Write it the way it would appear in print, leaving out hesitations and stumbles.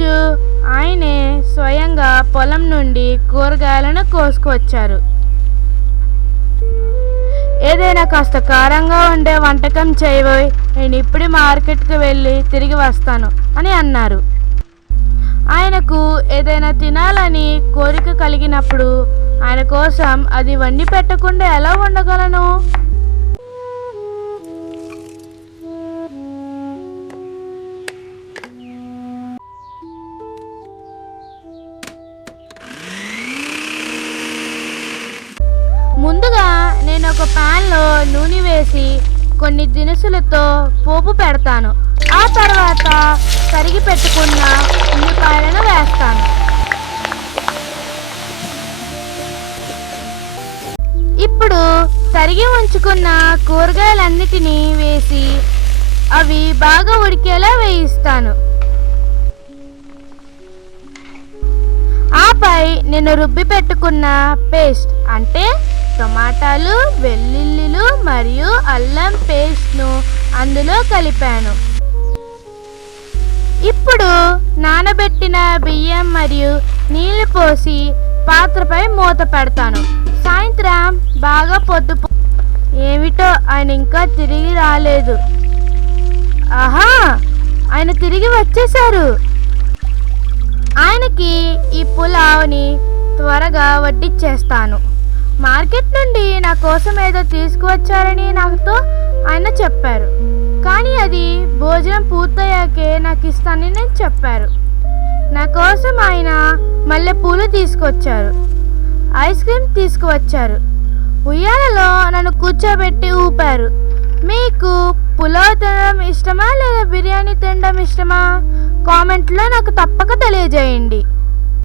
ఈరోజు ఆయనే స్వయంగా పొలం నుండి కూరగాయలను కోసుకువచ్చారు. ఏదైనా కాస్త కారంగా ఉండే వంటకం చేయబోయ్, నేను ఇప్పుడు మార్కెట్కి వెళ్ళి తిరిగి వస్తాను అని అన్నారు. ఆయనకు ఏదైనా తినాలని కోరిక కలిగినప్పుడు ఆయన కోసం అది వండి పెట్టకుండా ఎలా ఉండగలను? ముందుగా నేను ఒక ప్యాన్లో నూనె వేసి కొన్ని దినుసులతో పోపు పెడతాను. ఆ తర్వాత తరిగి పెట్టుకున్న ఉల్లిపాయలను వేస్తాను. ఇప్పుడు తరిగి ఉంచుకున్న కూరగాయలన్నిటినీ వేసి అవి బాగా ఉడికేలా వేయిస్తాను. ఆపై నేను రుబ్బి పెట్టుకున్న పేస్ట్ అంటే టమాటాలు, వెల్లుల్లిలు మరియు అల్లం పేస్ట్ను అందులో కలిపాను. ఇప్పుడు నానబెట్టిన బియ్యం మరియు నీళ్లు పోసి పాత్రపై మూత పెడతాను. సాయంత్రం బాగా ఏమిటో ఆయన ఇంకా తిరిగి రాలేదు. ఆహా, ఆయన తిరిగి వచ్చేశారు. ఆయనకి ఈ పులావ్ని త్వరగా వడ్డిచ్చేస్తాను. మార్కెట్ నుండి నా కోసం ఏదో తీసుకువచ్చారని నాతో ఆయన చెప్పారు, కానీ అది భోజనం పూర్తయ్యాకే నాకు ఇస్తానని నేను చెప్పారు. నా కోసం ఆయన మల్లెపూలు తీసుకొచ్చారు, ఐస్ క్రీమ్ తీసుకువచ్చారు, ఉయ్యాలలో నన్ను కూర్చోబెట్టి ఊపారు. మీకు పులావ్ తినడం ఇష్టమా లేదా బిర్యానీ తినడం ఇష్టమా? కామెంట్లో నాకు తప్పక తెలియజేయండి.